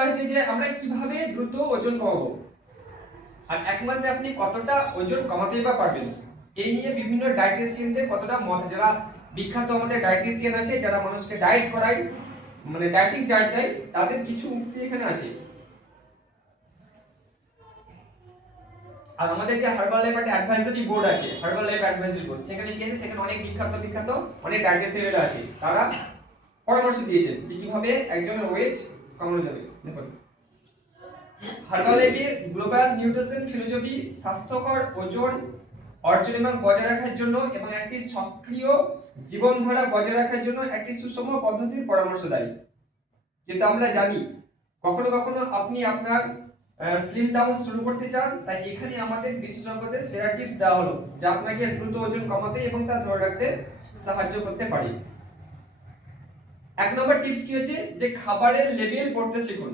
বলা হয়েছে যে আমরা কিভাবে দ্রুত ওজন কমাবো আর এক মাসে আপনি কতটা ওজন কমাতেই বা পারবেন, এই নিয়ে বিভিন্ন ডায়েটিশিয়ানদের কতটা মত, যারা বিখ্যাত আমাদের ডায়েটিশিয়ান আছে যারা মানুষকে ডায়েট করায়, মানে ডায়েটিং চার্ট দেয়, তাদের কিছু উক্তি এখানে আছে। আর আমাদের যে হার্বাল লাইফ একটা অ্যাডভাইজারি বোর্ড আছে, হার্বাল লাইফ অ্যাডভাইজারি বোর্ড, সেখানে কি আছে, সেখানে অনেক বিখ্যাত অনেক ডায়েটিশিয়ানরা আছে, তারা পরামর্শ দিয়েছেন যে কিভাবে একজনের ওয়েট কমানো যাবে। দেখুন, হার্বাল লাইফের গ্লোবাল নিউট্রিশন ফিলোসফি স্বাস্থ্যকর ওজন অর্জন এবং বজায় রাখার জন্য এবং একটি সক্রিয় জীবনধারা বজায় রাখার জন্য একটি সুষম পদ্ধতির পরামর্শ দেয়। কিন্তু আমরা জানি কখনো কখনো আপনি আপনার স্লিম ডাউন শুরু করতে চান, তাই এখানে আমাদের বিশেষজ্ঞদের সেরা টিপস দেওয়া হলো যা আপনাকে দ্রুত ওজন কমাতে এবং তা ধরে রাখতে সাহায্য করতে পারে। এক নম্বর টিপস কি হচ্ছে যে খাবারের লেবেল পড়তে শিখুন।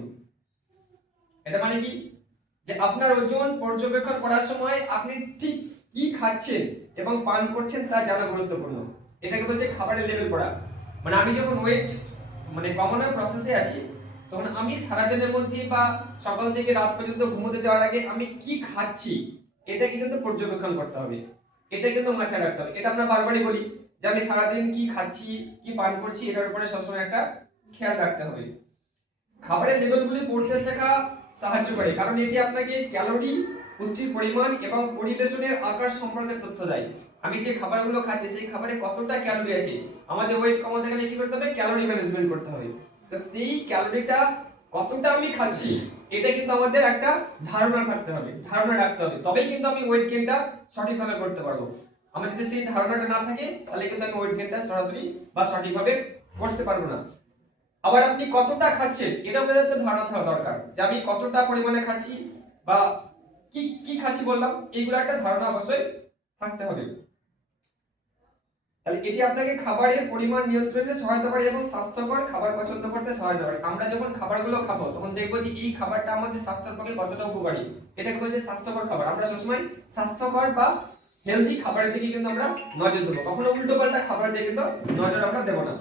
এটা মানে কি, যে আপনার ওজন পর্যবেক্ষণ করার সময় আপনি ঠিক কি খাচ্ছেন এবং পান করছেন তা জানা গুরুত্বপূর্ণ। এটাকে বলছে খাবারের লেবেল পড়া। মানে আমি যখন ওয়েট কমানোর প্রসেসে আছি, তখন আমি সারাদিনের মধ্যে বা সকাল থেকে রাত পর্যন্ত ঘুমোতে যাওয়ার আগে আমি কি খাচ্ছি এটা কিন্তু পর্যবেক্ষণ করতে হবে, এটা কিন্তু মাথায় রাখতে হবে। এটা আমরা বারবারই বলি যে আমি সারাদিন কি খাচ্ছি কি পান করছি এটার উপরে সবসময় একটা খেয়াল রাখতে হবে। খাবারের লেবেলগুলি পড়তে শেখা সাহায্য করে, কারণ এটি আপনাকে ক্যালোরি, পুষ্টির পরিমাণ এবং পরিবেশনের আকার সম্পর্কে তথ্য দেয়। আমি যে খাবারগুলো খাচ্ছি সেই খাবারে কতটা ক্যালোরি আছে, আমাদের ওয়েট কমাতে গেলে কি করতে হবে, ক্যালোরি ম্যানেজমেন্ট করতে হবে। তো সেই ক্যালোরিটা কতটা আমি খাচ্ছি এটা কিন্তু আমাদের একটা ধারণা রাখতে হবে, তবেই কিন্তু আমি ওয়েট গেইনটা সঠিকভাবে করতে পারবো। আমার যদি সেই ধারণাটা না থাকে তাহলে কিন্তু আমি ওয়েট গেইনটা সরাসরি বা সঠিকভাবে করতে পারবো না। আবার আপনি কতটা খাচ্ছেন এটাও একটা ধারণা থাকা দরকার, যে আমি কতটা পরিমাণে খাচ্ছি বা কি কি খাচ্ছি বললাম, এইগুলো একটা ধারণা অবশ্যই থাকতে হবে। তাহলে এটি আপনাকে খাবারের পরিমাণ নিয়ন্ত্রণে সহায়তা করে এবং স্বাস্থ্যকর খাবার পছন্দ করতে সহায়তা করে। আমরা যখন খাবারগুলো খাবো তখন দেখবো যে এই খাবারটা আমাদের স্বাস্থ্যের পক্ষে কতটা উপকারী, এটাকে বলছে স্বাস্থ্যকর খাবার। আমরা সবসময় স্বাস্থ্যকর বা হেলদি খাবারের দিকে কিন্তু আমরা নজর দেবো, কখনো উল্টো পাল্টা খাবারের দিকে কিন্তু নজর আমরা দেবো না।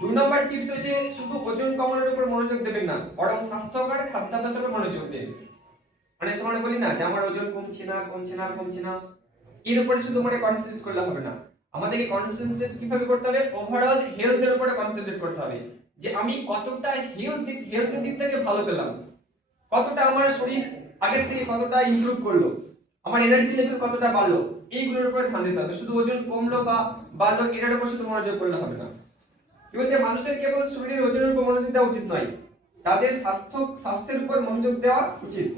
2 নম্বর টিপস হচ্ছে শুধু ওজন কমানোর উপর মনোযোগ দেবেন না, বরং স্বাস্থ্যকর খাদ্যাভ্যাসের উপর মনোযোগ দেন। অনেক সময় বলি না যে আমার ওজন কমছে না, এর উপরে শুধু মানে কনসেন্ট্রেট করলে হবে না, আমাদেরকে কনসেন্ট্রেট কিভাবে করতে হবে, ওভারঅল হেলথের উপরে কনসেন্ট্রেট করতে হবে, যে আমি কতটা হেলথের দিক থেকে ভালো পেলাম, কতটা আমার শরীর আগের থেকে কতটা ইমপ্রুভ করলো, আমার এনার্জি লেভেল কতটা বাড়লো, এইগুলোর উপরে ধ্যান দিতে হবে। শুধু ওজন কমলো বা বাড়লো এটার উপর শুধু মনোযোগ করলে হবে না। কি বলছে, মানুষের কেবল শরীরের ওজনের উপর মনোযোগ দেওয়া উচিত নয়, তাদের স্বাস্থ্যের উপর মনোযোগ দেওয়া উচিত।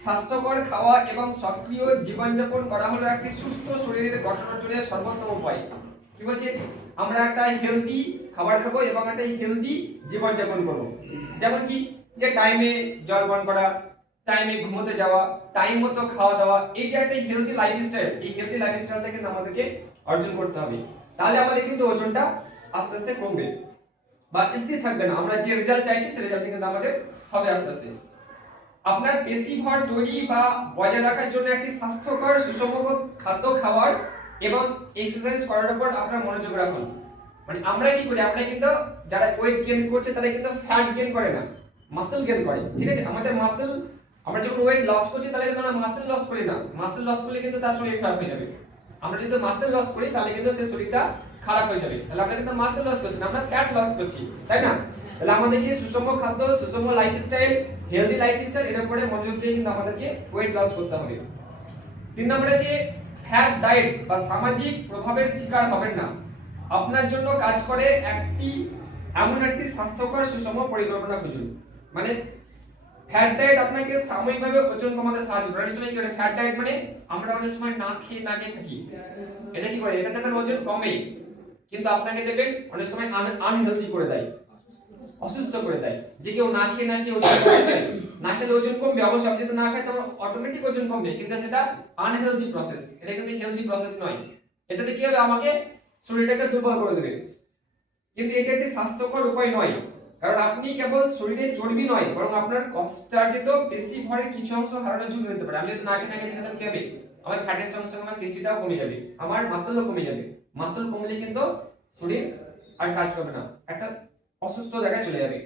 স্বাস্থ্যকর খাওয়া এবং সক্রিয় জীবনযাপন করা হলো একটি সুস্থ শরীরের গঠন অর্জনের সর্বোত্তম উপায়। কি বলছে, আমরা একটা হেলদি খাবার খাবো এবং একটা হেলদি জীবনযাপন করবো। যেমন কি, যে টাইমে জল পান করা, টাইমে ঘুমোতে যাওয়া, টাইম মতো খাওয়া দাওয়া, এই যে একটা হেলদি লাইফস্টাইল, এই হেলদি লাইফস্টাইলটা কিন্তু আমাদেরকে অর্জন করতে হবে। তাহলে আমাদের কিন্তু ওজনটা আস্তে আস্তে কমবে বা স্থির থাকবে না, আমরা যে রেজাল্ট চাইছি সেই রেজাল্ট কিন্তু আমাদের হবে আস্তে আস্তে। আপনার পেশি ভর তৈরি বা বজায় রাখার জন্য একটি স্বাস্থ্যকর সুষম খাদ্য খাওয়ার এবং এক্সারসাইজ করার উপর আপনার মনোযোগ রাখুন। মানে আমরা কি করি, আমরা কিন্তু যারা ওয়েট গেইন করছে তারা কিন্তু ফ্যাট গেইন করে না, মাসল গেইন করে। ঠিক আছে, আমাদের মাসল, আমরা যখন ওয়েট লস করছি তাহলে কিন্তু আমরা মাসল লস করি না, মাসল লস করলে কিন্তু তার শরীর খারাপ হয়ে যাবে। আমরা যদি মাসল লস করি তাহলে কিন্তু সেই শরীরটা খারাপ হয়ে যাবে, তাহলে আমরা কিন্তু মাসল লস করছি না, আমরা ফ্যাট লস করছি, তাই না? তাহলে আমাদেরকে সুষম খাদ্য, সুষম লাইফস্টাইল, হেলদি লাইফস্টাইল এর উপরে মনোযোগ দিয়ে কিন্তু আমাদেরকে ওয়েট লস করতে হবে। 3 নম্বরে আছে ফ্যাট ডায়েট বা সামাজিক প্রভাবের শিকার হবেন না। আপনার জন্য কাজ করে এমন একটি স্বাস্থ্যকর সুষম পরিকল্পনা খুঁজুন। মানে ফ্যাট ডায়েট আপনাকে সাময়িকভাবে ওজন কমাতে সাহায্য করে। অনেক সময় কি করে, ফ্যাট ডায়েট মানে আমরা অনেক সময় না খেয়ে থাকি, এটা কি করে, এটা দেখবেন ওজন কমে, কিন্তু আপনাকে দেখবেন অনেক সময় আনহেলদি করে দেয়, অসুস্থ করে দেয়। যে কেউ না খেয়ে ওজন কমবে, না খেলে ওজন কমবে অবশ্যই, আপনি যদি না খায় তখন অটোমেটিক ওজন কমবে, কিন্তু সেটা আনহেলদি প্রসেস, এটা কিন্তু হেলদি প্রসেস নয়। এটাতে কি হবে, আমাকে শরীরটাকে দুর্বল করে দেবে, কিন্তু এটা একটি স্বাস্থ্যকর উপায় নয়। কারণ আপনি কেবল শরীরে চর্বি নয়, বরং আপনার কষ্টার্জিত পেশি ভরের কিছু অংশ হারানোর ঝুঁকি নিতে পারে। আমি যদি না খেয়ে থাকি তাহলে কি হবে, আমার ফ্যাটের সঙ্গে সঙ্গে আমার পেশিটাও কমে যাবে, আমার মাসলও কমে যাবে। মাসল কমলে কিন্তু শরীর আর কাজ করবে না, একটা অসুস্থ জায়গায় চলে যাবে।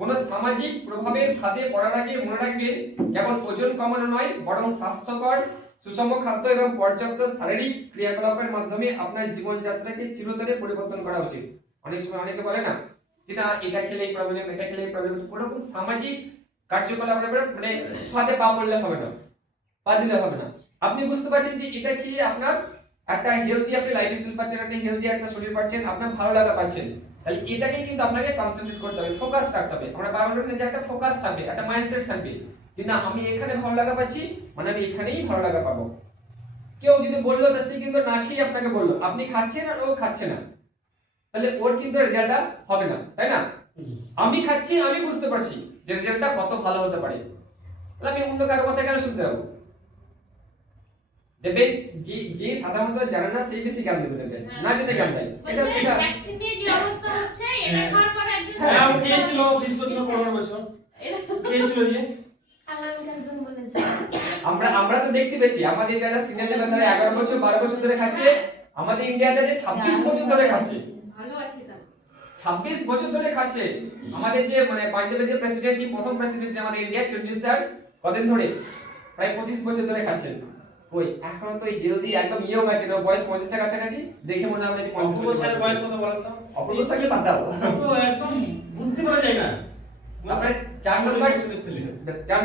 কোনো সামাজিক প্রভাবের ফাঁদে পড়ার আগে মনে রাখবেন কেবল ওজন কমানো নয় বরং স্বাস্থ্যকর সুষম খাদ্য এবং পর্যাপ্ত শারীরিক ক্রিয়াকলাপের মাধ্যমে আপনার জীবনযাত্রাকে চিরতরে পরিবর্তন করা উচিত। অনেক সময় অনেকে বলে না যে না এটা খেলে এই প্রবলেম, এটা খেলে এই প্রবলেম, ওরকম সামাজিক কার্যকলাপের মানে ফাঁদে পা পড়লে হবে না, পা দিলে হবে না। আপনি বুঝতে পারছেন যে এটা খেলে আপনার একটা হেলদি আপনি লাইফস্টাইল পাচ্ছেন, একটা হেলদি একটা শরীর পাচ্ছেন, আপনার ভালো লাগা পাচ্ছেন, তাহলে এটাকে কিন্তু আপনাকে কনসেন্ট্রেট করতে হবে, ফোকাস রাখতে হবে। আমরা বারবার বলি যে একটা ফোকাস থাকবে, একটা মাইন্ডসেট থাকবে যে না আমি এখানে ভালো লাগা পাচ্ছি মানে আমি এখানেই ভালো লাগা পাবো। কেউ যদি বললো তা সে কিন্তু না খেয়ে আপনাকে বললো, আপনি খাচ্ছেন আর ও খাচ্ছে না, তাহলে ওর কিন্তু রেজাল্টটা হবে না, তাই না? আমি খাচ্ছি, আমি বুঝতে পারছি যে রেজাল্টটা কত ভালো হতে পারে, তাহলে আমি অন্য কারো কথা কেন শুনতে যাবো? দেখবেন যে যে সাধারণত জানে না সেই বেশি জ্ঞান দেবে, দেখবেন না জেনে জ্ঞান দেয়। এটা ভ্যাকসিনে যে অবস্থা হচ্ছে এটা খাওয়ার পর একদিন হ্যাঁ খেয়েছিল 20 বছর 15 বছর খেয়েছিল যে আলাম কাজন বলেছে। আমরা তো দেখতে পেয়েছি আমাদের যারা সিনিয়র লেভেল ধরে 11 বছর 12 বছর ধরে খাচ্ছে, আমাদের ইন্ডিয়াতে যে 26 বছর ধরে খাচ্ছে, ভালো আছে তা 26 বছর ধরে খাচ্ছে। আমাদের যে মানে পাঞ্জাবের যে প্রেসিডেন্ট, প্রথম প্রেসিডেন্ট আমাদের ইন্ডিয়া চন্দ্রিল স্যার কদিন ধরে প্রায় 25 বছর ধরে খাচ্ছেন। ওই এখন তো এই হেলদি একদম ইয়ং আছে না, বয়স 50 এর কাছাকাছি, দেখে মনে হবে যে 50 অপূর্ব স্যারের বয়স কত বলেন তো? অপূর্ব স্যারকে বাদ দাও, তো একদম বুঝতে পারা যায় না। তারপরে 4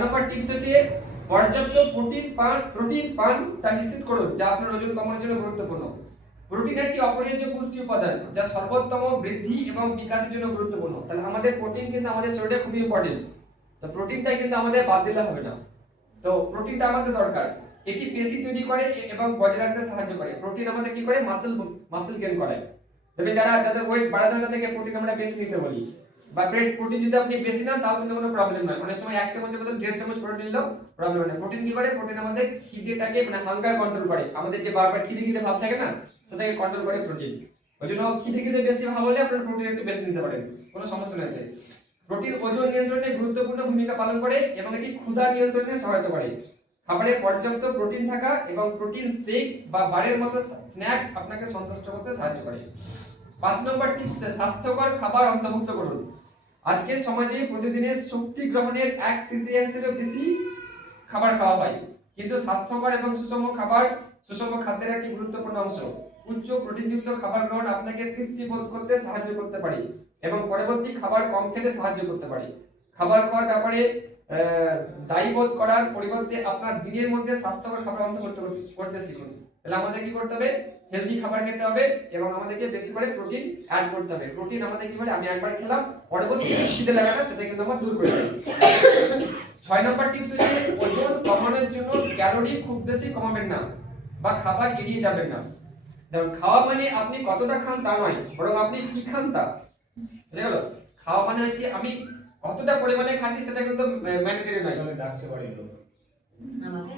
নম্বর টিপস হচ্ছে পর্যাপ্ত প্রোটিন পান তা নিশ্চিত করুন, যা আপনার ওজন কমানোর জন্য গুরুত্বপূর্ণ। প্রোটিন একটি অপরিহার্য পুষ্টি উপাদান যা সর্বোত্তম বৃদ্ধি এবং বিকাশের জন্য গুরুত্বপূর্ণ। তাহলে আমাদের প্রোটিন কিন্তু আমাদের শরীরে খুবই ইম্পর্টেন্ট, তো প্রোটিনটা কিন্তু আমাদের বাদ দিলে হবে না। তো প্রোটিনটা আমাদের দরকার, এটি পেশি তৈরি করে এবং বজায় রাখতে সাহায্য করে। প্রোটিন আমাদের কি করে, মাসল গেইন করায়। তবে যাদের ওয়েট বাড়াতে হয় তাদেরকে প্রোটিন আমরা বেশি নিতে বলি, বা প্রোটিন যদি আপনি বেশি নেন তাও কিন্তু কোনো প্রবলেম নয়। অনেক সময় 1 চামচের বদলে 1.5 চামচ প্রোটিন নিলেও প্রবলেম নেই। প্রোটিন কি করে, প্রোটিন আমাদের খিদেটাকে মানে হাঙ্গার কন্ট্রোল করে, আমাদের যে বারবার খিদে ভাব থাকে না সেটাকে কন্ট্রোল করে প্রোটিন। ওই জন্য খিদে বেশি ভাব হলে আপনার প্রোটিন একটু বেশি নিতে পারেন, কোনো সমস্যা নেই। প্রোটিন ওজন নিয়ন্ত্রণে গুরুত্বপূর্ণ ভূমিকা পালন করে এবং এটি ক্ষুধা নিয়ন্ত্রণে সহায়তা করে। খাবারে পর্যাপ্ত প্রোটিন থাকা এবং প্রোটিন শেক বা বারের মতো স্ন্যাক্স আপনাকে সন্তুষ্ট করতে সাহায্য করে। 5 নম্বর টিপস, স্বাস্থ্যকর খাবার অন্তর্ভুক্ত করুন। আজকের সমাজে প্রতিদিনের শক্তি গ্রহণের 1/3 বেশি খাবার খাওয়া হয়, কিন্তু স্বাস্থ্যকর এবং সুষম খাদ্যের একটি গুরুত্বপূর্ণ অংশ। উচ্চ প্রোটিনযুক্ত খাবার গ্রহণ আপনাকে তৃপ্তি বোধ করতে সাহায্য করতে পারে এবং পরবর্তী খাবার কম খেতে সাহায্য করতে পারে। খাবার খাওয়ার ব্যাপারে দায়ীবোধ করার পরিবর্তে আপনার দিনের মধ্যে স্বাস্থ্যকর খাবার অন্তর্ভুক্ত করতে শিখুন। তাহলে আমাদের কি করতে হবে, হেলদি খাবার খেতে হবে এবং আমাদেরকে বেশি করে প্রোটিন অ্যাড করতে হবে। প্রোটিন আমাদের কি করে, আমি একবার খেলাম পরবর্তী খিদে লাগাটা সেটা কিন্তু আমার দূর করে দেবে। 6 নম্বর টিপস হচ্ছে ওজন কমানোর জন্য ক্যালোরি খুব বেশি কমাবেন না বা খাবার এড়িয়ে যাবেন না। যেমন খাওয়া মানে আপনি কতটা খান তা নয়, বরং আপনি কি খান তা। বুঝে গেল? খাওয়া মানে হচ্ছে আমি কতটা পরিমাণে খাচ্ছি সেটা কিন্তু ম্যান্ডেটরি নয়। ডাকছে বাড়ির লোক আমাকে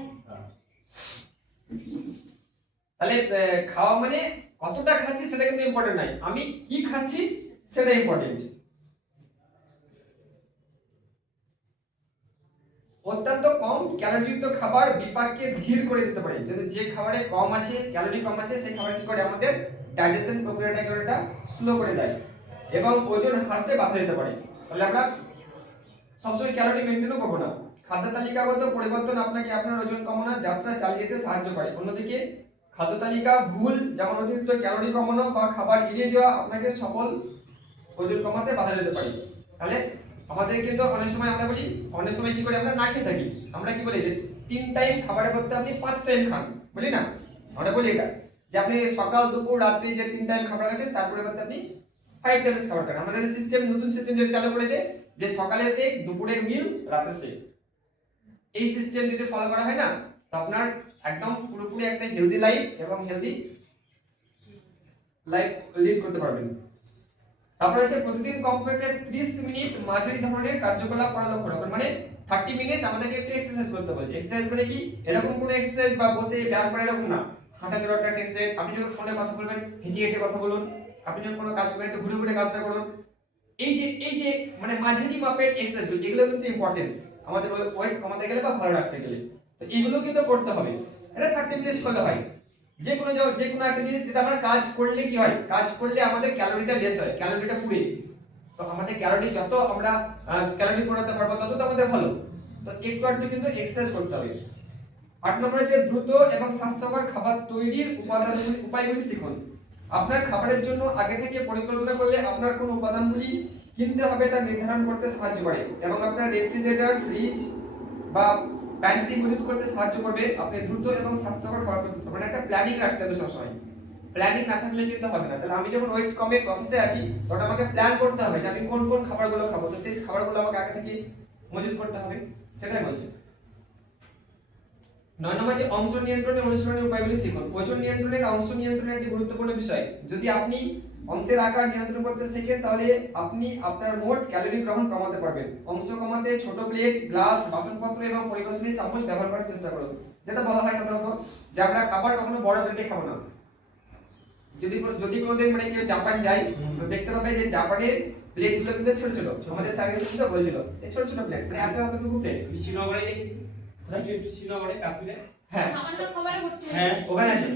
তাহলে খাওয়া মানে কতটা খাচ্ছি সেটা কিন্তু ইম্পর্টেন্ট নয়, আমি কি খাচ্ছি সেটা ইম্পর্টেন্ট। অত্যন্ত কম ক্যালোরিযুক্ত খাবার বিপাককে ধীর করে দিতে পারে। যদি যে খাবারে কম আছে, ক্যালোরি কম আছে, সেই খাবার কি করে আমাদের ডাইজেশন প্রক্রিয়াটাকে ওটা স্লো করে দেয় এবং ওজন হ্রাসে বাধা দিতে পারে। তাহলে আমরা সবসময় ক্যালোরি মেনটেনও করবো না। খাদ্য তালিকাগত পরিবর্তন আপনাকে আপনার ওজন কমানোর যাত্রা চালিয়ে যেতে সাহায্য করে। অন্যদিকে খাদ্য তালিকা ভুল, যেমন অতিরিক্ত ক্যালোরি কমানো বা খাবার এড়িয়ে যাওয়া আপনাকে সফল ওজন কমাতে বাধা দিতে পারে। তাহলে আমাদের কিন্তু অনেক সময় আমরা বলি, অনেক সময় কি করে আমরা না খেয়ে থাকি, আমরা কি বলি যে 3 টাইম খাবারের বদলে আপনি 5 টাইম খান, বলি না? আমরা বলি এটা যে আপনি সকাল দুপুর রাত্রি যে 3 টাইম খাবার আছে তার পরিবর্তে আপনি 5 টাইমস খাবার খান। আমাদের সিস্টেম নতুন সিস্টেম যেটা চালু করেছে যে সকালে শেক, দুপুরের মিল, রাতে শেক। এই সিস্টেম যদি ফলো করা হয় না তো আপনার একদম পুরোপুরি একটা হেলদি লাইফ এবং হেলদি লাইফ লিড করতে পারবেন। তারপরে হচ্ছে প্রতিদিন কমপক্ষে 30 মিনিট মাঝারি ধরনের কার্যকলাপ করা লক্ষ্য রাখুন। মানে 30 মিনিট আমাদেরকে একটু এক্সারসাইজ করতে হবে। এক্সারসাইজ মানে কি, এরকম কোনো এক্সারসাইজ বা বসে ব্যায়াম করা এরকম না, হাঁটা চলাটা একটা এক্সারসাইজ। আপনি যখন ফোনে কথা বলবেন হেঁটে হেঁটে কথা বলুন, আপনি যখন কোনো কাজ করবেন একটু ঘুরে ঘুরে কাজটা করুন। এই যে মানে মাঝারি মাপের এক্সারসাইজ এগুলো কিন্তু ইম্পর্টেন্স আমাদের ওয়েট কমাতে গেলে বা ভালো রাখতে গেলে, তো এগুলো কিন্তু করতে হবে। এটা 30 মিনিট করলে হয়। যে কোনো একটা জিনিস যেটা আমরা কাজ করলে কি হয়, কাজ করলে আমাদের ক্যালোরিটা লেস হয়, ক্যালোরিটা পুড়ে। তো তো আমাদের ক্যালোরি যত আমরা ক্যালোরি পড়াতে পারবো তত তো আমাদের ভালো। তো একটু একটু কিন্তু এক্সারসাইজ করতে হবে। 8 নম্বর হচ্ছে দ্রুত এবং স্বাস্থ্যকর খাবার তৈরির উপায়গুলি শিখুন। আপনার খাবারের জন্য আগে থেকে পরিকল্পনা করলে আপনার কোন উপাদানগুলি কিনতে হবে তা নির্ধারণ করতে সাহায্য করে এবং আপনার রেফ্রিজারেটর, ফ্রিজ বা প্যান্ট্রি মজুত করতে সাহায্য করবে। আপনি দ্রুত এবং স্বাস্থ্যকর খাবার প্রস্তুত করবেন। মানে একটা প্ল্যানিং রাখতে হবে সবসময়। প্ল্যানিং না থাকলে কিন্তু হবে না। তাহলে আমি যখন ওয়েট কমে প্রসেসে আছি তখন আমাকে প্ল্যান করতে হবে যে আমি কোন কোন খাবারগুলো খাবো। তো সেই খাবারগুলো আমাকে আগে থেকে মজুত করতে হবে, সেটাই বলছি। 9 নম্বর যে অংশ নিয়ন্ত্রণের অনুশীলনের উপায়গুলি শিখুন। ওজন নিয়ন্ত্রণের অংশ নিয়ন্ত্রণের একটি গুরুত্বপূর্ণ বিষয়। যদি আপনি অংশের আকার নিয়ন্ত্রণ করতে শেখেন তাহলে আপনি আপনার মোট ক্যালোরি গ্রহণ কমাতে পারবেন। অংশ কমাতে ছোট প্লেট, গ্লাস, বাসনপত্র এবং পরিবেশনের চামচ ব্যবহার করার চেষ্টা করুন। যেটা বলা হয় সাধারণত যে আমরা খাবার কখনো বড় প্লেটে খাবো না। যদি কোনোদিন মানে কেউ জাপান যায় তো দেখতে পাবে যে জাপানের প্লেটগুলো কিন্তু ছোট ছোট। আমাদের স্যার কিন্তু বলেছিল এই ছোট ছোট প্লেট মানে এতটুকু প্লেট। শ্রীনগরে দেখেছি, একটু শ্রীনগরে, কাশ্মীরে। হ্যাঁ সামান্য খাবারে ভর্তি হয়ে হ্যাঁ, যায়। ওখানে আছে।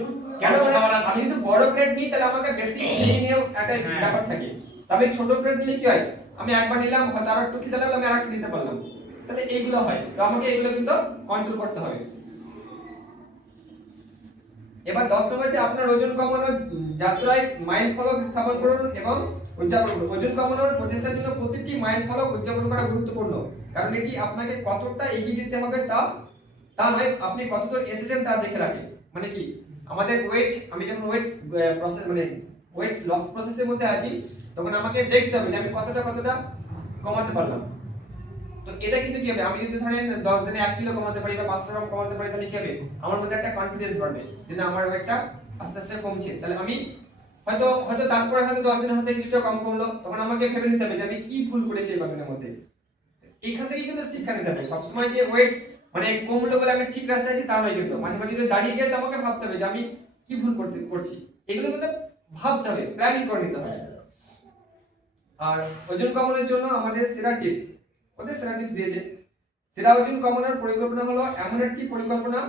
কেন বলে আমি কিন্তু বড় প্লেট নিই তাহলে আমাকে বেশি খেয়ে নিয়েও একটা ব্যাপার থাকে। তবে ছোট প্লেট নিলে কি হয়, আমি একবার নিলাম হয়তো আর একটু খেতে লাগলো আমি আর একটু নিতে পারলাম। তাহলে এইগুলো হয়। তো আমাকে এগুলো কিন্তু কন্ট্রোল করতে হবে। এবার 10 নম্বর যে আপনার ওজন কমানোর যাত্রায় মাইল ফলক স্থাপন করুন এবং উদযাপন করুন। ওজন কমানোর প্রচেষ্টার জন্য প্রতিটি মাইল ফলক উদযাপন করা গুরুত্বপূর্ণ, কারণ এটি আপনাকে কতটা এগিয়ে যেতে হবে তা নয়, আপনি কতদূর এসেছেন তা দেখে রাখে। মানে কি আমাদের ওয়েট, আমি যখন ওয়েট প্রসেস মানে ওয়েট লস প্রসেসের মধ্যে আছি তখন আমাকে দেখতে হবে যে আমি কতটা কমাতে পারলাম। তো এটা কিন্তু কি হবে, আমি যদি ধরেন 10 দিনে 1 কিলো কমাতে পারি বা 500 গ্রাম কমাতে পারি তাহলে কি হবে, আমার মধ্যে একটা কনফিডেন্স বাড়বে যে না আমার ওয়েটটা আস্তে আস্তে কমছে। তাহলে আমি হয়তো তারপরে হয়তো 10 দিনের মধ্যে কিছুটা কম কমলো, তখন আমাকে ভেবে নিতে হবে যে আমি কি ভুল করেছি এই কদিনের মধ্যে। এইখান থেকে কিন্তু শিক্ষা নিতে হবে। সবসময় যে ওয়েট মানে কমলো বলে আমি ঠিক রাস্তায় আছি তা নয়, কিন্তু মাঝে মাঝে যদি দাঁড়িয়ে যাই তো আমাকে ভাবতে হবে যে আমি কি ভুল করছি। এগুলো কিন্তু ভাবতে হবে, প্ল্যানিং করে নিতে হবে। আর ওজন কমানোর জন্য আমাদের সেরা টিপস দিয়েছে। সেরা ওজন কমানোর পরিকল্পনা হলো এমন একটি পরিকল্পনা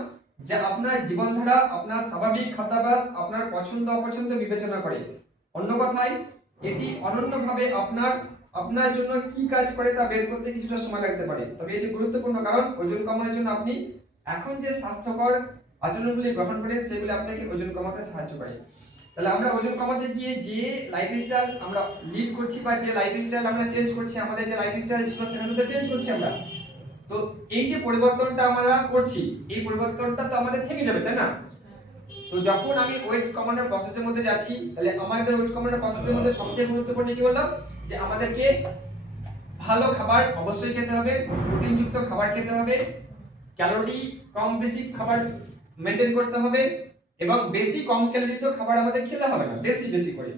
যা আপনার জীবনধারা, আপনার স্বাভাবিক খাদ্যাভ্যাস, আপনার পছন্দ অপছন্দ বিবেচনা করে। অন্য কথায় এটি অনন্যভাবে আপনার জন্য কি কাজ করে তা বের করতে কিছুটা সময় লাগতে পারে, তবে এটি গুরুত্বপূর্ণ কারণ ওজন কমানোর জন্য আপনি এখন যে স্বাস্থ্যকর আচরণগুলি গ্রহণ করেন সেগুলি আপনাকে ওজন কমাতে সাহায্য করে। তাহলে আমরা ওজন কমাতে গিয়ে যে লাইফস্টাইল আমরা লিড করছি বা যে লাইফস্টাইল আমরা চেঞ্জ করছি, আমাদের যে লাইফস্টাইল ছিল সেটা তো চেঞ্জ করছি আমরা। তো এই যে পরিবর্তনটা আমরা করছি এই পরিবর্তনটা তো আমাদের থেকে যাবে, তাই না? তো যখন আমি ওয়েট কমানোর প্রসেসের মধ্যে যাচ্ছি তাহলে আমাদের ওয়েট কমানোর প্রসেসের মধ্যে সবচেয়ে গুরুত্বপূর্ণ কি বললাম যে আমাদেরকে ভালো খাবার অবশ্যই খেতে হবে, প্রোটিনযুক্ত খাবার খেতে হবে, ক্যালোরি কম বেশি খাবার মেনটেন করতে হবে এবং বেশি কম ক্যালোরিযুক্ত খাবার আমাদের খেলে হবে না, বেশি করে।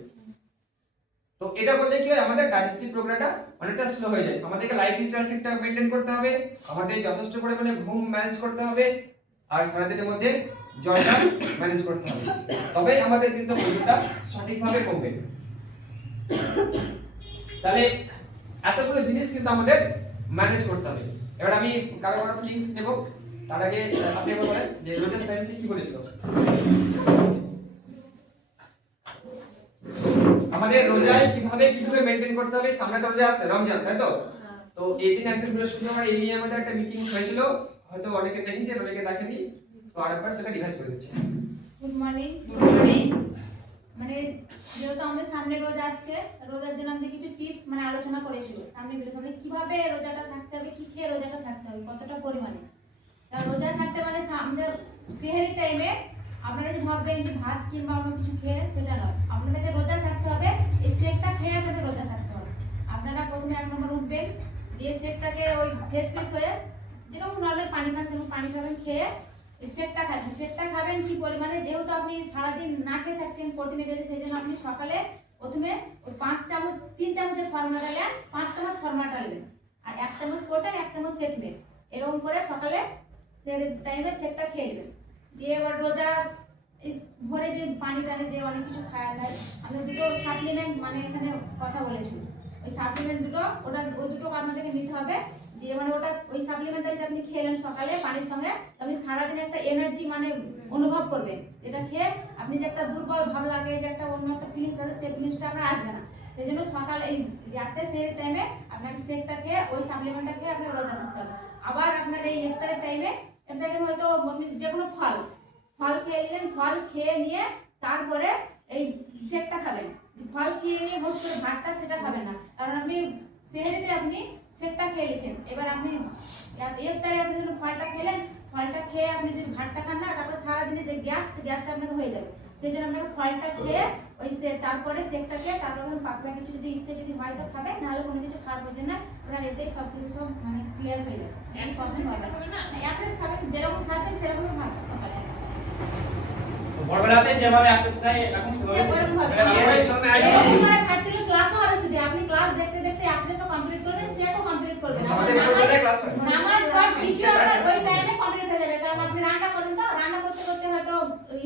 তো এটা করলে কি হয়, আমাদের ডাইজেস্টিভ প্রক্রিয়াটা অনেকটা স্লো হয়ে যায়। আমাদেরকে লাইফস্টাইল ঠিকঠাক মেনটেন করতে হবে, আমাদের যথেষ্ট পরিমাণে ঘুম ম্যানেজ করতে হবে আর সারাদিনের মধ্যে জলটা ম্যানেজ করতে হবে, তবেই আমাদের কিন্তু ওজনটা সঠিকভাবে কমবে। তাহলে এতগুলো জিনিস কিন্তু আমাদের ম্যানেজ করতে হবে। এবার আমি কারো ফিলিংস নেব, তার আগে আপনি বলেন যে রোজেস ফ্যামিলি কি বলেছিল। আমাদের রোজায় কিভাবে মেইনটেইন করতে হবে, সামনে তো রোজা আছে রমজান, তাই তো? তো এই দিন একদিন বৃহস্পতিবার এই নিয়ে আমাদের একটা মিটিং হয়েছিল, হয়তো অনেকে দেখেছেন অনেকে দেখেনি, তো আরেকবার সেটা রিভাইজ করে দিচ্ছি। Good morning. মানে যেহেতু আমাদের সামনে রোজা আসছে, রোজার জন্য আমাদের কিছু টিপস মানে আলোচনা করেছিল সামনে ভিডিও কিভাবে রোজাটা থাকতে হবে, কি খেয়ে রোজাটা থাকতে হবে, কতটা পরিমাণে। রোজা থাকতে মানে আমাদের সেহরির টাইমে আপনারা যে ভাববেন যে ভাত কিংবা অন্য কিছু খেয়ে, সেটা নয়। আপনাদেরকে রোজা থাকতে হবে, এই শেকটা খেয়ে আপনাদের রোজা থাকতে হবে। আপনারা প্রথমে 1 নম্বর উঠবেন, দিয়ে শেকটাকে ওই ফ্রেশ হয়ে যেরকম নর্মাল পানি খান সেরকম পানি খাবেন, খেয়ে শেকটা খাবেন। শেকটা খাবেন কি পরিমাণে, যেহেতু আপনি সারাদিন না খেয়ে থাকছেন প্রোটিন এর, সেই জন্য আপনি সকালে প্রথমে ওই 3 চামচের ফর্মুলা ডালেন, 5 চামচ ফর্মুলা ডালবেন আর 1 চামচ প্রোটিন 1 চামচ শেকবেন। এরকম করে সকালে টাইমে শেকটা খেয়ে নেবেন। দিয়ে এবার রোজা ভরে যে পানি টানি যে অনেক কিছু খায়, আমি দুটো সাপ্লিমেন্ট মানে এখানে কথা বলেছি, ওই সাপ্লিমেন্ট দুটো ওই দুটো আপনাদেরকে নিতে হবে। দিয়ে মানে ওই সাপ্লিমেন্টটা যদি আপনি খেলেন সকালে পানির সঙ্গে, আপনি সারাদিন একটা এনার্জি মানে অনুভব করবেন। এটা খেয়ে আপনি যে একটা দুর্বল ভাব লাগে, যে একটা অন্য একটা ফিলিংস আছে, সেই ফিলিংসটা আপনার আসবে না। সেই জন্য সকালে এই রাতে সেই টাইমে আপনাকে শেকটা খেয়ে ওই সাপ্লিমেন্টটা খেয়ে আপনার রোজা থাকতে হবে। আবার আপনার এই ইফতারের টাইমে হয়তো আপনি যে কোনো ফল খেয়ে নিলেন, ফল খেয়ে নিয়ে তারপরে এই শেকটা খাবেন। ফল খেয়ে নিয়ে হোক করে ভাতটা সেটা খাবেন না, কারণ আপনি সেহরিতে আপনি শেকটা খেয়ে নিয়েছেন। এবার আপনি ইফতারে আপনি যদি ফলটা খেলেন, ফলটা খেয়ে আপনি যদি ভাতটা খান না, তারপরে সারাদিনে যে গ্যাসটা আপনাকে হয়ে যাবে। সেই জন্য আপনাকে ফলটা খেয়ে ওই তারপরে শেকটা খেয়ে তারপরে পাতলা কিছু যদি ইচ্ছে যদি হয় তো খাবে, নাহলে কোনো কিছু খাওয়ার প্রয়োজন না। আপনার এতেই সব কিছু সব মানে ক্লিয়ার হয়ে যাবে, পছন্দ হবে না। অ্যাপ্রেস খাবেন, যেরকম খাচ্ছেন সেরকমই ভালো সকালে। ভোরবেলাতে যেভাবে আপনি খাই এখন সেরকম ভাবে ক্লাসও হবে শুধু আপনি ক্লাস দেখতে দেখতে অ্যাপ্রেসও কমপ্লিট করবেন, সেটাও কমপ্লিট করবেন। আমাদের ভোরবেলায় ক্লাস হয়। নামাজ সব কিছু আপনার ওই টাইমে কমপ্লিট হয়ে যাবে, কারণ আপনি রান্না করেন তো রান্না করতে করতে হয়তো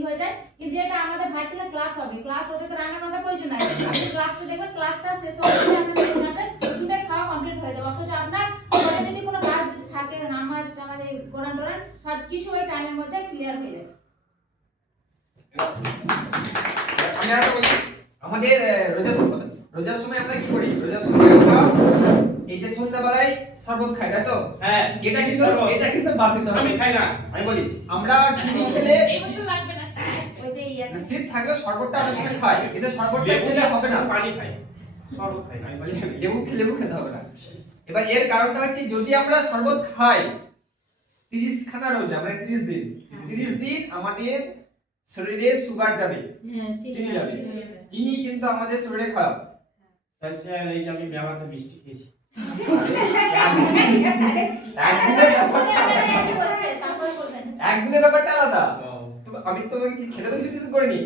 হয়ে যায়। কিন্তু এটা আমাদের ভার্চুয়াল ক্লাস হবে, ক্লাস হতে তো রান্না করার প্রয়োজন নাই। আপনি ক্লাসটা দেখবেন, ক্লাসটা শেষ হয়ে গেলে আপনার অ্যাপ্রেস দুটোই খাওয়া কমপ্লিট হয়ে যাবে। অথচ আপনার ঘরে যদি কোনো কাজ থাকে, নামাজ টামাজ কোরআন টোরান সব কিছু ওই টাইমের মধ্যে ক্লিয়ার হয়ে যাবে। আমি আর বলি, আমাদের রোজার সময় আমরা কি করি? রোজার সময় আমরা এই যে সন্ধ্যাবেলায় শরবত খাই, তাই তো? হ্যাঁ, এটা কিন্তু বাদ দিতে হবে। আমি খাই না। আমি বলি আমরা চিনি খেলে এবছর লাগবে না ওই যে শীত থাকলে শরবতটা অনেক সময় খাই, কিন্তু শরবতটা খেলে হবে না। পানি খাই, শরবত খাই না। আমি বলি লেবু খেতে হবে না। এবার এর কারণটা হচ্ছে, যদি আমরা শরবত খাই 30 খানা রোজা, মানে 30 দিন, 30 দিন আমাদের শরীরে সুগার যাবে, চিনি যাবে। চিনি কিন্তু আমাদের শরীরে খারাপ। তাই স্যার এই যে আমি ব্যবহারটা মিষ্টি খেয়েছি। একদিনের ব্যাপারটা আলাদা। আমি তোমাকে কি খেতে দিচ্ছি কিছু করিনি,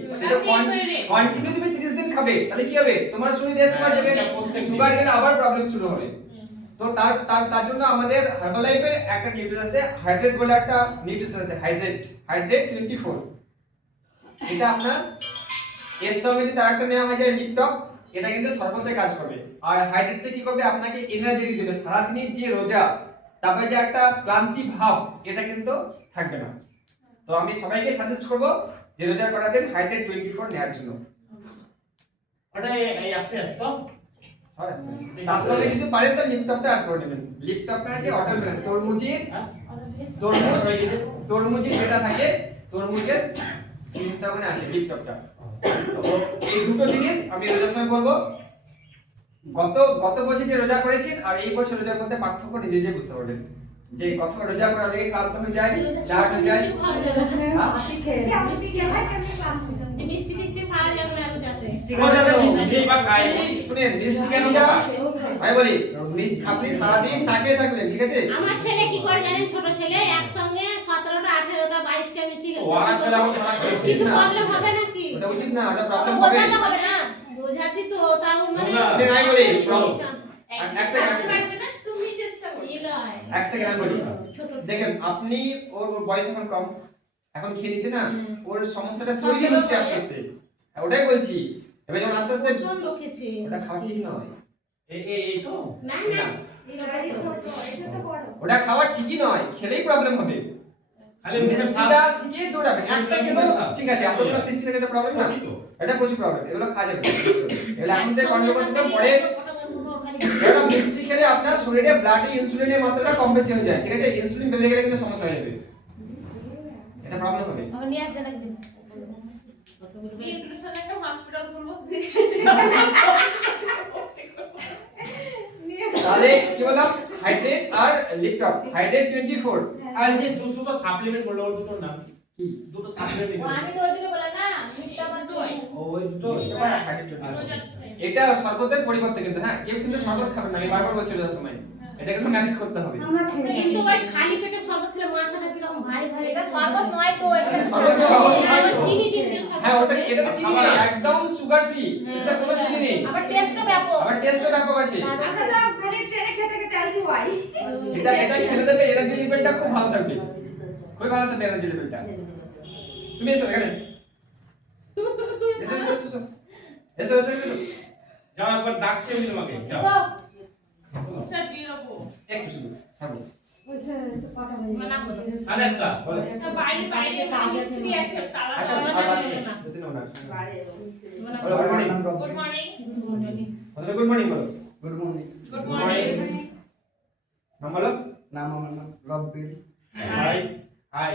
কন্টিনিউ তুমি 30 দিন খাবে, তাহলে কি হবে? তোমার শরীরে সুগার যাবে, সুগার গেলে আবার প্রবলেম শুরু হবে। তো তার জন্য আমাদের হার্বালাইফে একটা নিউট্রিশন আছে, হাইড্রেট বলে একটা নিউট্রিশন আছে, হাইড্রেট 24। এটা আপনার এর সঙ্গে যদি আরেকটা নেওয়া হয় যে লিপটপ, এটা কিন্তু শরবতে কাজ করবে। আর হাইড্রেটটা কি করবে? আপনাকে এনার্জি দেবে। সারাদিনের যে রোজা, তারপরে যে একটা ক্লান্তি ভাব, এটা কিন্তু থাকবে না। তো আমি সবাইকে সাজেস্ট করব যে রোজার করার দিন হাইড্রেট 24 নেওয়ার জন্য। ওটা এই আছে তো তার সঙ্গে যদি পারেন তো লিপটপটা অ্যাড করে নেবেন। লিপটপটা আছে ওয়াটারমেলন, তরমুজের যেটা থাকে, তরমুজের জিনিসটা ওখানে আছে লিপটপটা। এই দুটো জিনিস আমি রোজার সময় বলবো। গত বছর যে রোজা করেছেন আর এই বছর রোজার মধ্যে পার্থক্য নিজে বুঝতে পারবেন। যে গত রোজা করার আগে ক্লান্ত হয়ে যায়, লাট হয়ে যায়। মিষ্টি মিষ্টি খাওয়া যাবে না রোজাতে। শুনেন, মিষ্টি কেন যাওয়া? আমি বলি, আপনি সারাদিন না খেয়ে থাকলেন, ঠিক আছে? আমার ছেলে কি করে জানেন? ছোট ছেলে একসঙ্গে 17টা 18টা 22টা মিষ্টি ও আসলে আমি খারাপ খেয়েছি কিছু না। প্রবলেম হবে নাকি? ওটা উচিত না, ওটা প্রবলেম হবে। বোঝাতে হবে না, বোঝাচ্ছি তো তাও মানে শুনেন, আমি বলি, চলো। এক সেকেন্ড না, তুমি চেষ্টা করো। এক সেকেন্ড আমি বলি। দেখেন, আপনি ওর বয়স এখন কম, এখন খেয়ে নিচ্ছে না, ওর সমস্যাটা তৈরি হচ্ছে আস্তে আস্তে। ওটাই বলছি, এবার যখন আস্তে আস্তে প্রচন্ড খেয়েছে। ওটা খাওয়া ঠিক নয়। এই তো না না, ওটা খাওয়া ঠিকই নয়, খেলেই প্রবলেম হবে। খালি মুখে মিষ্টিটা থেকে দৌড়াবে, একটা খেলো ঠিক আছে, এতটা মিষ্টি খেলে এটা প্রবলেম না, এটা প্রচুর প্রবলেম। এগুলো খাওয়া যাবে না। এগুলো এখন থেকে কন্ট্রোল করতে পরে। এটা মিষ্টি খেলে আপনার শরীরে ব্লাডে ইনসুলিনের মাত্রাটা কম বেশি হয়ে যায়, ঠিক আছে? ইনসুলিন বেড়ে গেলে কিন্তু সমস্যা হয়ে যাবে, এটা প্রবলেম হবে। নিয়ে আসবেন একদিন। নিউট্রিশন একটা হসপিটাল করব। তাহলে কি বললাম? হাইড্রেট আর লিপটপ, হাইড্রেট 24। আর যে দুটো সাপ্লিমেন্ট বললো, ওর দুটোর নাম কি? দুটো সাপ্লিমেন্ট ও আমি তো ওই দিনে বললাম না, মিষ্টি আমার দই। ওই দুটো এটা শরবতের পরিবর্তে কিন্তু, হ্যাঁ, কেউ কিন্তু শরবত খাবে না, আমি বারবার বলছি রোজার সময়। এটা কিন্তু ম্যানেজ করতে হবে। কিন্তু ওই খালি পেটে শরবত খেলে মাথাটা কিরকম ভারী ভারী। এটা শরবত নয় তো, এটা শরবত নয়। আবার চিনি দিয়ে দিয়ে শরবত। হ্যাঁ, ওটা এটাতে চিনি নেই, একদম সুগার ফ্রি, এটা কোনো চিনি নেই। আবার টেস্টও ব্যাপক। আবার টেস্টও ব্যাপক আছে। আমরা তো প্রোডাক্ট ট্রেনে খেতে খেতে আলসি হয়। এটা খেলে দেবে, এনার্জি লেভেলটা খুব ভালো থাকবে, খুব ভালো থাকবে এনার্জি লেভেলটা। তুমি এসো এখানে, এসো। যাও, একবার ডাকছি আমি তোমাকে, যাও। সব স্যার বিরবো। একটু শুধু থাকো। মানা করো। আর একটা বলো। তো বাইরে বাইরে মিস্ত্রি আছে, তালা আচ্ছা, চালানো আর যাবে আছে না। বেশি নাও না। Good good morning. মর্নিং। তাহলে গুড মর্নিং বলো। Good morning. Good morning. নাম বলো। নাম আমার নাম রব্বিল। হাই। হাই।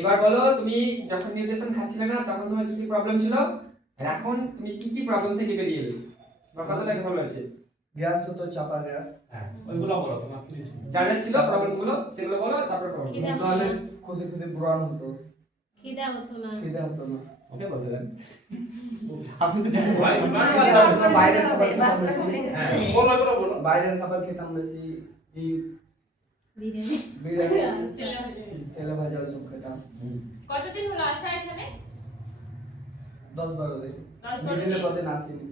এবার বলো তুমি যখন নিউট্রিশন খাচ্ছিলে না তখন তোমার কি কি প্রবলেম ছিল আর এখন তুমি কি কি প্রবলেম থেকে বেরিয়ে এলে বা কতটা ভালো আছে? গ্যাস হতো, চাপা গ্যাস। হ্যাঁ ওইগুলো বলো তোমার প্লিজ। যা যা ছিল প্রবলেম গুলো সেগুলো বলো তারপর প্রবলেম। খিদে তাহলে খুদে খুদে ব্রণ হতো, খিদা হতো না। খিদে হতো না। ওকে বলতে দেন। আপনি তো জানেন ভাই, বাইরের খাবার খেতাম বেশি। হ্যাঁ বলো এগুলো বলো। বাইরের খাবার খেতাম বেশি, এই বিরিয়ানি। বিরিয়ানি, তেলে ভাজা। তেলে ভাজা ওসব খেতাম। কতদিন হলো আসা এখানে? 10-12 দিন। 10-12 মিডিলে দিন? কদিন আসিনি।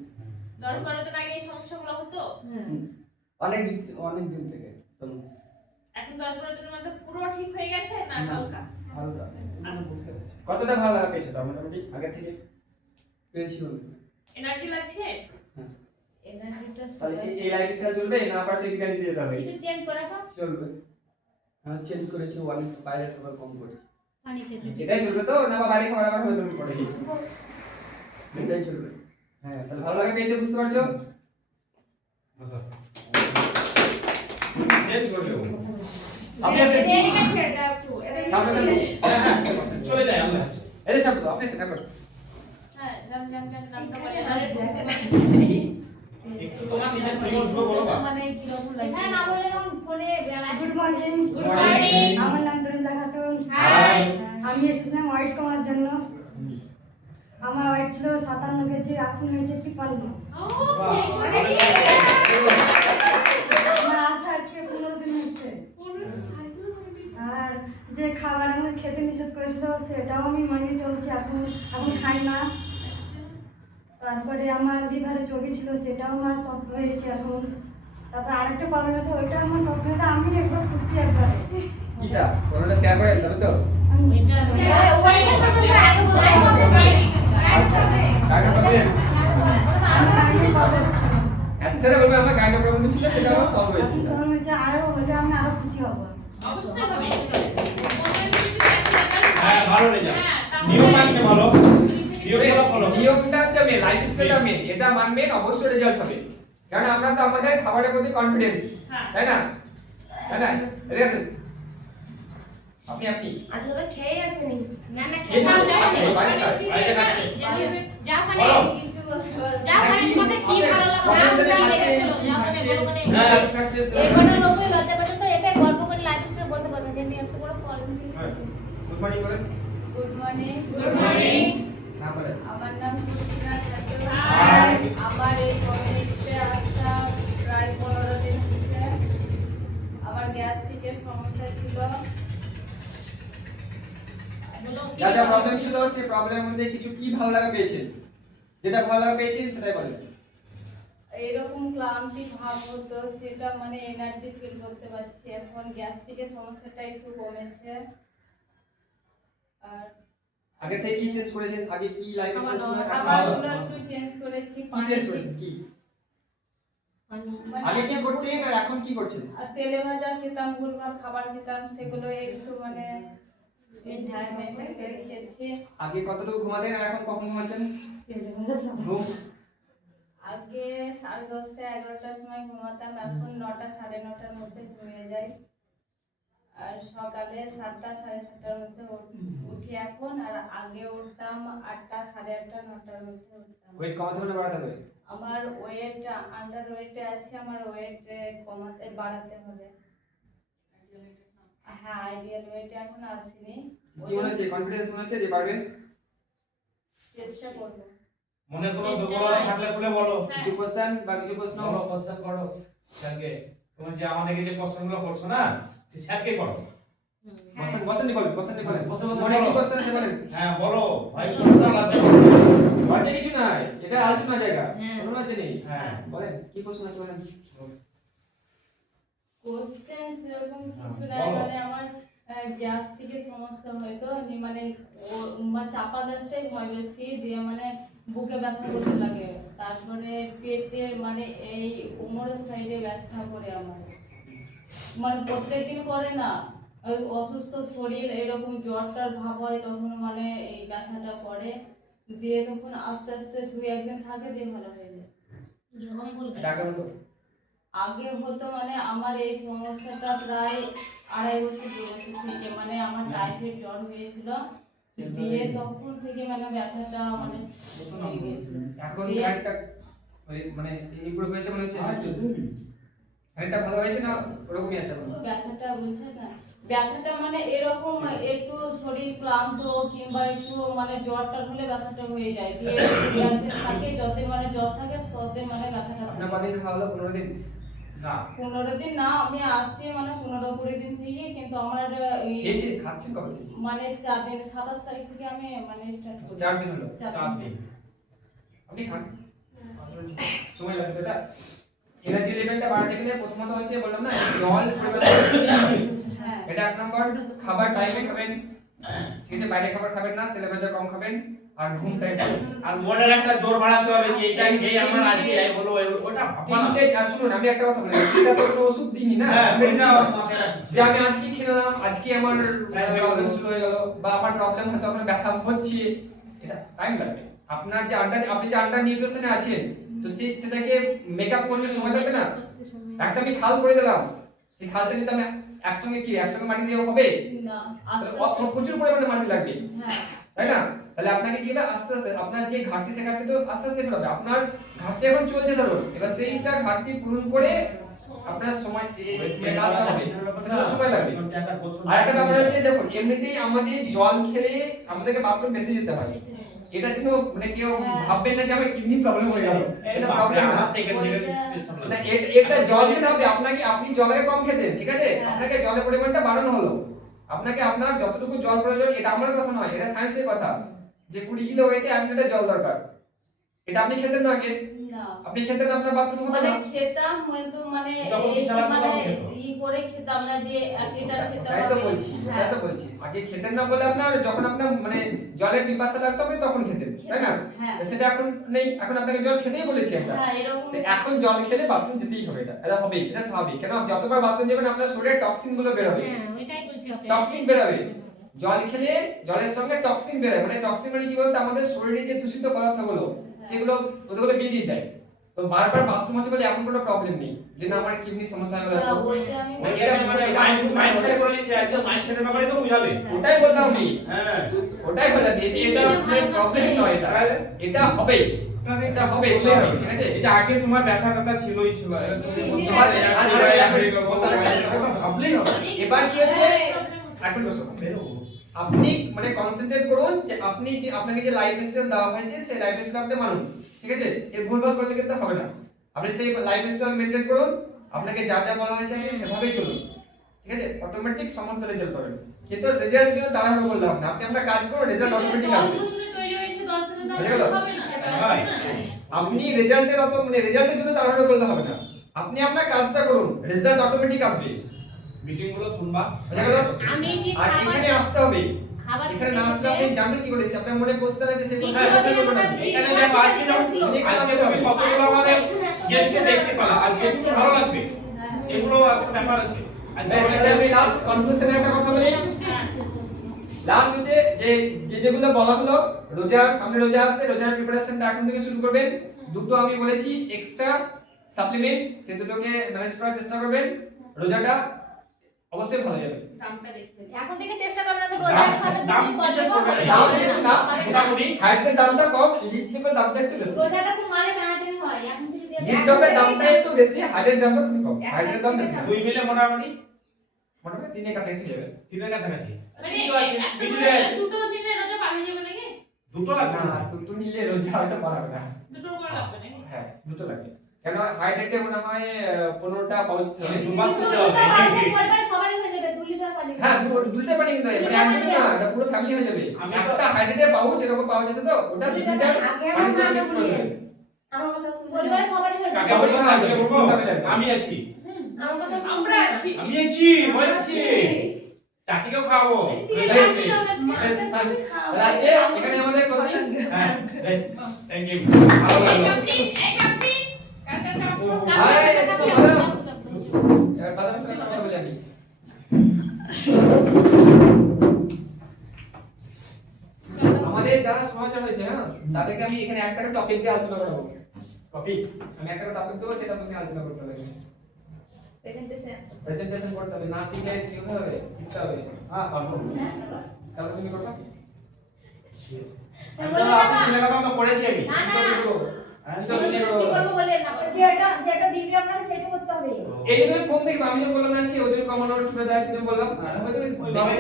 10-12 দিন আগে এই সমস্যাগুলো হতো? অনেক দিন থেকে সমস্যা। এখন 10-12 দিনের মধ্যে পুরো ঠিক হয়ে গেছে না হালকা? হালকা বুঝতে পেরেছি। কতটা ভালো লাগা পেয়েছো তার মোটামুটি আগে থেকে? পেয়েছি অনেক। এনার্জি লাগছে? এনার্জিটা তাহলে এই লাইফস্টাইল চলবে না আবার সেই বিরিয়ানি দিয়ে দিতে হবে? কিছু চেঞ্জ করেছো? চলবে। হ্যাঁ চেঞ্জ করেছি, অনেক বাইরের খাবার কম করেছি। পানি খেতে। এটাই চলবে তো না বা বাড়ি খাবার আবার হবে তুমি পরে? এটাই চলবে। হ্যাঁ তাহলে ভালো লাগা পেয়েছো বুঝতে পারছো? আচ্ছা চেঞ্জ করবে ও। আপনি আসেন। এদিকে ছেড়ে দাও একটু। সামনে সামনে। হ্যাঁ চলে যাই আমরা। এই যে ছাড়ো তো আপনি সেটা করো। হ্যাঁ জান নামটা বলে একটু তোমার নিজের ফিলিংস গুলো বলো বাস। মানে কিরকম লাগে? এখানে না বললে এখন ফোনে গুড মর্নিং। Good morning. আমার নাম তরুণা খাতুন। হাই। আমি এসেছিলাম ওয়েট কমার জন্য। আমার ওয়েট ছিল 57 কেজি, এখন হয়েছে 53। আমার আশা আজকে 15 দিন হচ্ছে। আর যে খাবার আমাকে খেতে নিষেধ করেছিল সেটাও আমি মানিয়ে চলছি, এখন খাই না। তারপরে আমার লিভারে চর্বি ছিল, সেটাও আমার সব হয়েছে এখন। তারপর আরেকটা প্রবলেম আছে, ওইটা আমার সবটা আমি একবার খুশি একবারে। কিটা কোনটা শেয়ার করে তবে তো ডাক্তার বলবেন আমার আগে প্রবলেম ছিল, সেটা বলবে আমার গাইনো প্রবলেম ছিল সেটা আমার সলভ হয়েছে। এখন সব হয়েছে, আরো হলে আমি আরো খুশি হব। অবশ্যই হবে। হ্যাঁ ভালো রেজাল্ট। হ্যাঁ, তাহলে- নিয়ম আছে ভালো। নিয়মগুলো ফলো করো। নিয়মটা হচ্ছে মেন, লাইফস্টাইলটা মেন, এটা মানবেন অবশ্যই রেজাল্ট হবে। কারণ আমরা তো আমাদের খাবারের প্রতি কনফিডেন্স, হ্যাঁ। তাই না? তাই না? ঠিক আছে আপনি আজ ওটা খেয়ে আসেনি। না না খেয়ে খেয়ে যাও, আচ্ছা, বাইরে খাও। বাইরে খাচ্ছে। যাও মানে বলো। যাও মানে তোমাকে কি ভালো লাগে না আপনাদের যাও কাছে চলো কি যাও মানে খাচ্ছেন? বলো মানে হ্যাঁ এগুলো লোকে লজ্জা পাচ্ছে তো এটাই গল্প করে লাইফস্টাইল বলতে পারবে যে আমি এত বড় প্রবলেম গুড মর্নিং বলেন। Good morning. Good morning. নাম বলেন। আমার নাম খুশিনা খাতুন। হাই। আমার এই কমিউনিটিতে আসা প্রায় 15 দিন হচ্ছে। আমার গ্যাস্ট্রিকের সমস্যা ছিল। বলো কি যা যা প্রবলেম ছিল সেই প্রবলেমের মধ্যে কিছু কি ভালো লাগা পেয়েছেন? যেটা ভালো লাগা পেয়েছেন সেটাই বলেন। এরকম ক্লান্তি ভাব হতো, সেটা মানে এনার্জি ফিল করতে পারছি। এখন গ্যাস্ট্রিকের সমস্যাটা একটু কমেছে। আর আগে থেকে কি চেঞ্জ করেছেন? আগে কি লাইফস্টাইল ছিল? এখন খাবারগুলো একটু চেঞ্জ করেছি। কি চেঞ্জ করেছেন? কি আগে কি করতেন আর এখন কি করছেন? আর তেলে ভাজা খেতাম, ভুলভাল খাবার খেতাম, সেগুলো একটু মানে মেনটেন করে খেয়েছি। আগে কতটুকু ঘুমাতেন আর এখন কখন ঘুমাচ্ছেন? ঘুম আগে 10:30 11টার সময় ঘুমাতাম, এখন 9টা 9:30টার মধ্যে ঘুমিয়ে যাই। আর সকালে 7টা 7:30টার মধ্যে উঠি এখন। আর আগে উঠতাম 8টা 8:30 9টার মধ্যে উঠতাম। ওয়েট কমাতে হবে না বাড়াতে হবে? আমার ওয়েট আন্ডার ওয়েটে আছে, আমার ওয়েট বাড়াতে হবে। হ্যাঁ আইডিয়াল ওয়েটে এখন আসিনি, কি মনে হচ্ছে? কনফিডেন্স মনে হচ্ছে যে পারবেন? চেষ্টা করবো। মনে কোনো দুর্বলতা থাকলে বলে বলো। কিছু কোশ্চেন বা কিছু প্রশ্ন? বলো কোশ্চেন করো স্যারকে। তুমি যে আমাদেরকে যে কোশ্চেনগুলো করছো না সে স্যারকে করো। বসেন নি বলেন, বসেন নি বলেন। বসে বসে মনে কি বলো। কোশ্চেন আছে বলেন? হ্যাঁ বলো ভাই কোনটা লজ্জা করো। লজ্জা কিছু নাই, এটা আলোচনা জায়গা, হ্যাঁ। কোনো লজ্জা নেই। হ্যাঁ বলেন কি প্রশ্ন আছে বলেন। কোশ্চেন সেরকম কিছু হ্যাঁ, নাই, বলো। মানে আমার গ্যাস্ট্রিকের সমস্যা হয়তো মানে চাপা গ্যাসটাই হয় বেশি, দিয়ে মানে বুকে ব্যথা করতে লাগে। তারপরে পেটে মানে এই কোমরের সাইডে ব্যথা করে আমার, মানে প্রত্যেকদিন করে না, ওই অসুস্থ শরীর এরকম জ্বরটার ভাব হয় তখন মানে এই ব্যথাটা করে, দিয়ে তখন আস্তে আস্তে 2-1 দিন থাকে দিয়ে ভালো হয়ে যায়। অঙ্গুল এটা আগে হতো? আগে হতো মানে আমার এই সমস্যাটা প্রায় 2.5 বছর 2 বছর থেকে, মানে আমার টাইফয়েড জ্বর হয়েছিল, দিয়ে তখন থেকে মানে ব্যথাটা মানে হয়ে গেছিল। এখন খানিকটা মানে ইমপ্রুভ হয়েছে মনে হচ্ছে? খানিকটা ভালো হয়েছে না ওরকমই আছে এখন? ব্যথাটা বলছে না, ব্যথাটা মানে এরকম একটু শরীর ক্লান্ত কিংবা একটু মানে জ্বরটা হলে ব্যথাটা হয়ে যায়, দিয়ে একদিন থাকে যত মানে জ্বর থাকে তত মানে ব্যথাটা আপনার থাকে। কদিন খাওয়া হলো? 15 দিন? না 15 দিন না, আমি আসছি মানে 15-20 দিন থেকে, কিন্তু আমার খেয়েছি খাচ্ছেন কবে থেকে? মানে 4 দিন 27 তারিখ থেকে আমি মানে স্টার্ট করি। 4 দিন হলো। 4 দিন। আপনি খান, সময় লাগবে এটা। এনার্জি লেভেলটা বাড়াতে গেলে প্রথমত হচ্ছে বললাম না জল হ্যাঁ এটা 1 নম্বর। খাবার টাইমে খাবেন, ঠিক আছে? বাইরে খাবার খাবেন না, তেলে ভাজা কম খাবেন, আর ঘুম টাইম আর মনের একটা জোর বাড়াতে হবে যে এটা খেয়ে আমরা আজকে যাই বলো ওটা ভাবনা না। তিনটে। শুনুন আমি একটা কথা বলি, এটা তো কোনো ওষুধ দিইনি না, হ্যাঁ medicine ওটা না। মাথায় রাখছি যে আমি আজকে খেলাম, আজকে আমার প্রবলেম শুরু হয়ে গেল, বা আমার প্রবলেম হয়তো আপনার ব্যথা হচ্ছে, এটা টাইম লাগবে। আপনার যে আপনি যে আন্ডার নিউট্রিশনে আছেন, তো সেটাকে মেকআপ করতে সময় লাগবে না? একটা আমি খাল করে দিলাম, সেই খালটা যদি আমি একসঙ্গে মাটি দিয়ে হবে? না তাহলে আস্তে আস্তে প্রচুর পরিমাণে মাটি লাগবে, হ্যাঁ তাই না? তাহলে আপনাকে কি হবে আস্তে আস্তে আপনার যে ঘাটতি, সে ঘাটতি তো আস্তে আস্তে ফেলবে। আপনার ঘাটতি এখন চলছে ধরুন, এবার সেইটা ঘাটতি পূরণ করে আপনার সময় কাজটা হবে, সেটা সময় লাগবে। আর একটা ব্যাপার হচ্ছে দেখুন, এমনিতেই আমাদের জল খেলে আমাদেরকে বাথরুম বেশি যেতে হয়। এটা জন্য মানে কেউ ভাববেন না যে আমার কিডনি প্রবলেম হয়ে গেল, এটা প্রবলেম না। না, এটা জল খেতে হবে আপনাকে। আপনি জলে কম খেতেন, ঠিক আছে? আপনাকে জলের পরিমাণটা বাড়ানো হলো। আপনাকে আপনার যতটুকু জল প্রয়োজন, এটা আমার কথা নয়, এটা সায়েন্সের কথা, যে 20 কিলো ওয়েটে 1 লিটার জল দরকার। এটা আপনি খেতেন না আগে? না আপনি খেতেন না, আপনার বাথরুম হতো মানে না? খেতাম কিন্তু মানে যখন এই বিশাল মানে তখন খেত। করে খেতাম না যে 1 লিটার খেতে তাই তো হবে। বলছি, হ্যাঁ। তাই তো বলছি। আগে খেতেন না বলে আপনার যখন আপনার মানে জলের পিপাসা লাগতো আপনি তখন খেতেন, তাই না? হ্যাঁ সেটা এখন নেই, এখন আপনাকে জল খেতেই বলেছি আমরা। হ্যাঁ এরকম তো এখন জল খেলে বাথরুম যেতেই হবে, এটা হবেই, এটা স্বাভাবিক। কেন যতবার বাথরুম যাবেন আপনার শরীরে টক্সিন গুলো বের হবে, হ্যাঁ ওইটাই বলছি ওকে। টক্সিন বের হবে। জল খেলে জলের সঙ্গে টক্সিন বের হয়, মানে টক্সিন মানে কি বলতো, আমাদের শরীরে যে দূষিত পদার্থগুলো সেগুলো ওগুলো বেরিয়ে যায়। তো বারবার বাথরুম আসে বলে এমন কোনো প্রবলেম নেই যে না আমার কিডনি সমস্যা হয়ে গেল। ওইটা আমি মাইন্ডসেট করে নিয়েছি, আজকে মাইন্ডসেটের ব্যাপারে তো বুঝাবে। ওটাই বললাম আমি, হ্যাঁ ওটাই বললাম যে এটা প্রবলেম নয়, এটা হবে, এটা হবে, স্বাভাবিক, ঠিক আছে? এই যে আগে তোমার ব্যথা ট্যাথা ছিলই ছিল, এটা তুমি বলছো এবার যে আচ্ছা, ভাবলেই হবে। এবার কি হচ্ছে, এখন বসো। আপনি মানে কনসেন্ট্রেট করুন যে আপনি যে আপনাকে যে লাইফস্টাইল দেওয়া হয়েছে সেই লাইফস্টাইল আপনি মানুন, ঠিক আছে? এর ভুলভাল করলে কিন্তু হবে না। আপনি সেই লাইফস্টাইল মেইনটেইন করুন, আপনাকে যা যা বলা হয়েছে আপনি সেভাবেই চলুন, ঠিক আছে? অটোমেটিক সমস্ত রেজাল্ট পাবেন। কিন্তু রেজাল্টের জন্য তাড়াহুড়ো করলে হবে না, আপনি আপনার কাজ করুন, রেজাল্ট অটোমেটিক আসবে। 10 বছরে তৈরি হয়েছে, 10 দিনে তো বুঝে গেল? হবে না। হয়। আপনি রেজাল্টের রেজাল্টের জন্য তাড়াহুড়ো করলে হবে না, আপনি আপনার কাজটা করুন, রেজাল্ট অটোমেটিক আসবে। মিটিং গুলো শুনবা। বুঝে গেল? আমি যে আর এখানে আসতে হবে, খাবার এখানে না আসলে আপনি জানবেন কি করে? আপনার মনে কোশ্চেন আছে, সেই কোশ্চেন হ্যাঁ, করতে পারবেন না। এখানে দেখো আজকে আজকে তুমি কতগুলো আমাদের গেস্টকে দেখতে পেলা, আজকে একটু ভালো লাগবে, এগুলো ব্যাপার আছে। আজকে আমি লাস্ট কনক্লুশনে একটা কথা বলি। লাস্ট হচ্ছে যেগুলো বলা হলো, রোজার সামনে রোজা আসছে, রোজার প্রিপারেশনটা এখন থেকে শুরু করবেন। দুটো আমি বলেছি এক্সট্রা সাপ্লিমেন্ট, সেই দুটোকে ম্যানেজ করার চেষ্টা করবেন, রোজাটা অবশ্যই ভালো যাবে। দামটা দেখতে হবে। এখন থেকে চেষ্টা করবেন না রোজা খাবে দাম বিশেষ করে দাম বেশি না, মোটামুটি হাইটের দামটা কম, লিপস্টিকের দামটা একটু বেশি। রোজাটা খুব মানে টানাটানি হয় এখন থেকে দিয়ে লিপস্টিকের দামটা একটু বেশি, হাইটের দামটা একটু কম। হাইটের দাম বেশি না, দুই মিলে মোটামুটি মোটামুটি 3 এর কাছাকাছি যাবে। 3 এর কাছাকাছি। মানে কিন্তু আছে একটা মিডিলে আছে দুটো দিনে রোজা পার হয়ে যাবে নাকি? দুটো লাগবে না, না। দুটো নিলে রোজা হয়তো পারবে না। দুটো করে লাগবে নাকি? হ্যাঁ, দুটো লাগবে। কেন হাইটেটে মনে হয় 15টা পাউচ হবে। দুবার করতে হবে। পরিবার সবারই হয়ে যাবে 2 লিটার পানি হ্যাঁ, দুটো পানি কিন্তু মানে একদিন না, এটা পুরো ফ্যামিলি হয়ে যাবে। আমি একটা হাইটেটে পাউচ এরকম পাউচ আছে তো, ওটা 2 লিটার পানির সাথে মিক্স করে দেবে। আমার কথা শুনুন। পরিবারের সবারই হয়ে কাকে যাবে সবারই বলবো খাওয়া আজকে যাবে, বলবো দুটো মিলে। আমি আছি, আমার কথা শুনুন। আমরা আছি। আমি আছি বলছি চাচিকেও খাওয়াবো। ঠিক আছে, বেশ, আসছি আমরা আজকে। বেশ, তাহলে আজকে এখানে আমাদের কোচিং। হ্যাঁ থ্যাংক ইউ। ভালো এই লাগলো। কাপটি, এই কাপটি। কাটা আরে, এসো তো ভালো। এবার বাদামের সাথে কথা বলে আমি। আমাদের যারা সমাচার হয়েছে, হ্যাঁ, তাদেরকে আমি এখানে একটা টপিক দিয়ে আলোচনা করবো। কপি আমি একটা করে টপিক দেবো, সেটা তুমি আলোচনা করতে হবে। প্রেজেন্টেশন করতে হবে, না শিখে কি হবে, শিখতে হবে। হ্যাঁ পারবো। তাহলে তুমি করো। আপনি ছেলের কথা তো পড়েছি আমি। না না আমি তো বলি কি করবো বলেন না যেটা দিবি আপনাকে সেটা করতে হবে। এই যে তুমি ফোন দেখো, আমি যে বললাম আজকে ওজন কমানোর কিভাবে দেয় সেটা বললাম, আর হয়তো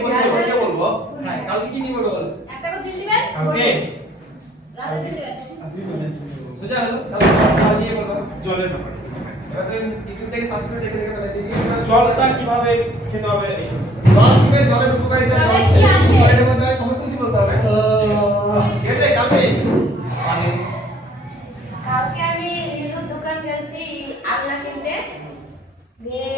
বসে বসে বলবো। হ্যাঁ কালকে কি নিয়ে বলবো বল। একটা করে দিন দিবেন ওকে রাতে দিন দিবেন সোজা হলো, তাহলে নিয়ে বলবো। জলের ব্যাপারে এবার তুমি ইউটিউব থেকে সার্চ করে দেখে দেখে বলে দিচ্ছি। জলটা কিভাবে খেতে হবে এইসব জল কিভাবে, জলের উপকারিতা, জলে কি আছে? জলের মধ্যে সমস্ত কিছু বলতে হবে। ঠিক আছে কালকে কালকে আমি নীলুর দোকান গেছি আলনা কিনতে, দিয়ে